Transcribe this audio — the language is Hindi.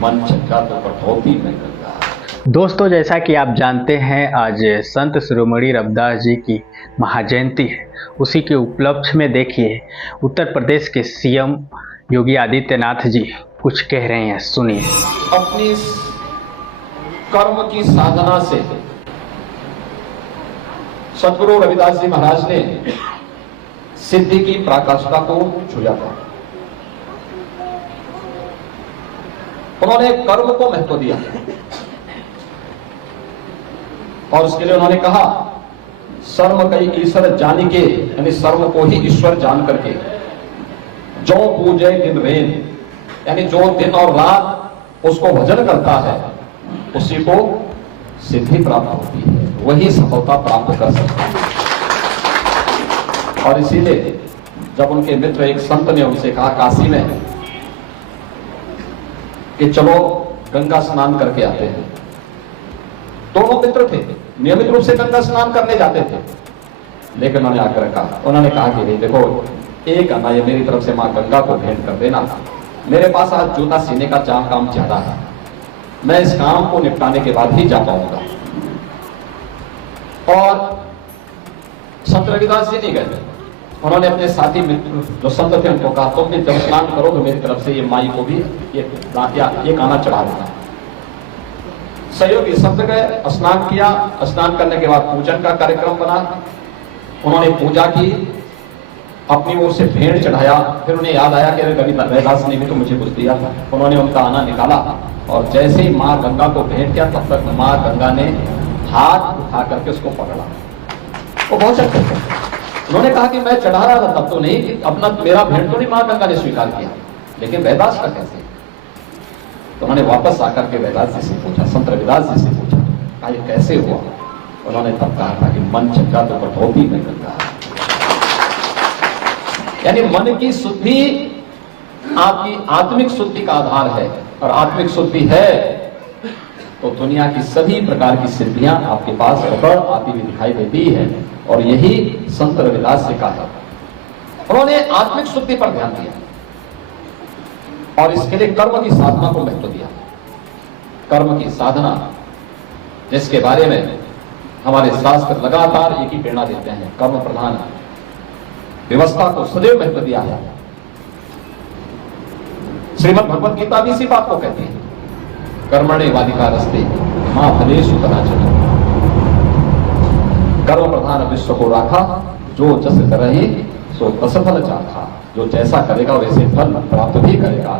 मन चंगा तो कठौती में गंगा। दोस्तों, जैसा कि आप जानते हैं, आज संत शिरोमणि रविदास जी की महाजयंती है। उसी के उपलक्ष्य में देखिए उत्तर प्रदेश के सीएम योगी आदित्यनाथ जी कुछ कह रहे हैं, सुनिए। अपनी कर्म की साधना से सदगुरु रविदास जी महाराज ने सिद्धि की पराकाष्ठा को छुआ था। उन्होंने कर्म को महत्व दिया और उसके लिए उन्होंने कहा, सर्व कई ईश्वर जानी के, यानी सर्व को ही ईश्वर जान करके जो पूजे दिन रेन, यानी जो दिन और रात उसको भजन करता है उसी को सिद्धि प्राप्त होती है, वही सफलता प्राप्त कर सकता है। और इसीलिए जब उनके मित्र एक संत ने उनसे कहा काशी में कि चलो गंगा स्नान करके आते हैं, दोनों मित्र थे, नियमित रूप से गंगा स्नान करने जाते थे, लेकिन उन्होंने आकर कहा, उन्होंने कहा कि नहीं देखो, एक आना ये मेरी तरफ से मां गंगा को भेंट कर देना, मेरे पास आज जूता सीने का काम ज्यादा है, मैं इस काम को निपटाने के बाद ही जा पाऊंगा। और संत रविदास जी नहीं गए, उन्होंने अपने साथी मित्र जो संत थे उनको कहा, तुम भी जब स्नान करो तो मेरी तरफ से ये माई को भी ये काना चढ़ा देना। सहयोगी सब गए, स्नान किया, स्नान करने के बाद पूजन का कार्यक्रम बना, उन्होंने पूजा की, अपनी ओर से भेंट चढ़ाया, फिर उन्हें याद आया कि रविदास ने भी तो मुझे कुछ दिया था, उन्होंने उनका आना निकाला और जैसे ही माँ गंगा को भेंट किया तब तक माँ गंगा ने हाथ उठा करके उसको पकड़ा। वो बहुत अच्छे थे, उन्होंने कहा कि मैं चढ़ा रहा था तब तो नहीं, कि अपना मेरा भेंट तो नहीं माँ गंगा ने स्वीकार किया, लेकिन रविदास का कैसे? तो उन्होंने वापस आकर के रविदास जी से पूछा, संत रविदास जी से पूछा, ये कैसे हुआ? उन्होंने तब कहा था कि मन चंगा तो कठौती में गंगा। यानी मन की शुद्धि आपकी आत्मिक शुद्धि का आधार है, और आत्मिक शुद्धि है तो दुनिया की सभी प्रकार की सिद्धियां आपके पास आती हुई दिखाई देती है। और यही संत रविदास से कहा, उन्होंने आत्मिक शुद्धि पर ध्यान दिया और इसके लिए कर्म की साधना को महत्व दिया। कर्म की साधना, जिसके बारे में हमारे शास्त्र लगातार एक ही प्रेरणा देते हैं, कर्म प्रधान व्यवस्था को सदैव महत्व दिया है। श्रीमद् भगवद गीता भी इसी बात को कहती है, कर्मण्येवाधिकारस्ते मां फलेषु कदाचन। कर्म प्रधान विश्व को राखा, जो जस करहि सो तस फल चाखा। जो जैसा करेगा वैसे फल प्राप्त भी करेगा।